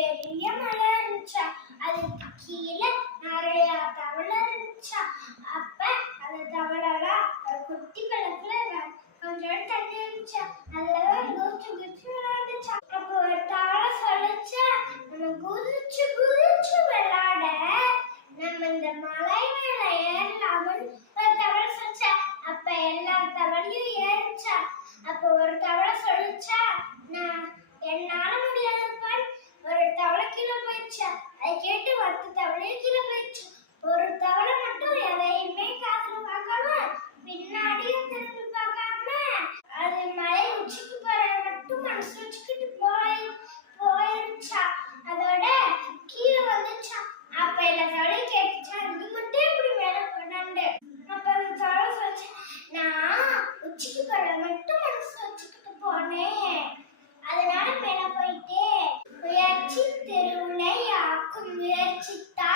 பெரிய மலை இருந்துச்சா, அதுக்கு கீழே நிறைய தவளை இருந்துச்சா. அப்ப அந்த தவளைலாம் ஒரு குட்டி பழத்துல கொஞ்சம் தண்ணி இருந்துச்சா, அதுலதான் குதிச்சு குதிச்சு விளையாண்டுச்சா. அப்போ ஒரு தவளை சொல்லுச்சா, நம்ம குதிச்சு குதிச்சு விளையாட நம்ம இந்த மலை மேல ஏறலாம்னு ஒரு தவளை சொல்லுச்சா. அப்ப எல்லா தவளையும் ஏறிச்சா. அப்போ ஒரு தவளை சொல்லுச்சா, நான் என்னால முடியாதுப்பா. ஒரு தவளை கீழே போயிடுச்சா. அதை கேட்டு மற்ற தவளையும் கீழே போயிடுச்சு. ஒரு தவளை மட்டும் எதையுமே காதுல பார்க்காம பின்னாடியே திரும்பி பார்க்காம அது மலை உச்சிக்கு போற மட்டும் மனசு வச்சுக்கிட்டு போயிடுச்சா. அதோட கீழே வந்துச்சா. அப்ப எல்லா தவளையும் கேட்டுச்சா, இது மட்டும் எப்படி மேல போனாண்டு. அப்ப அந்த தவளை சொல்லுச்சு, நான் உச்சிக்கு போற மட்டும் மனசு வச்சுக்கிட்டு போனேன், அதனால மேல போயிட்டே. முயற்சி திருவினை ஆக்கும் முயற்சித்தான்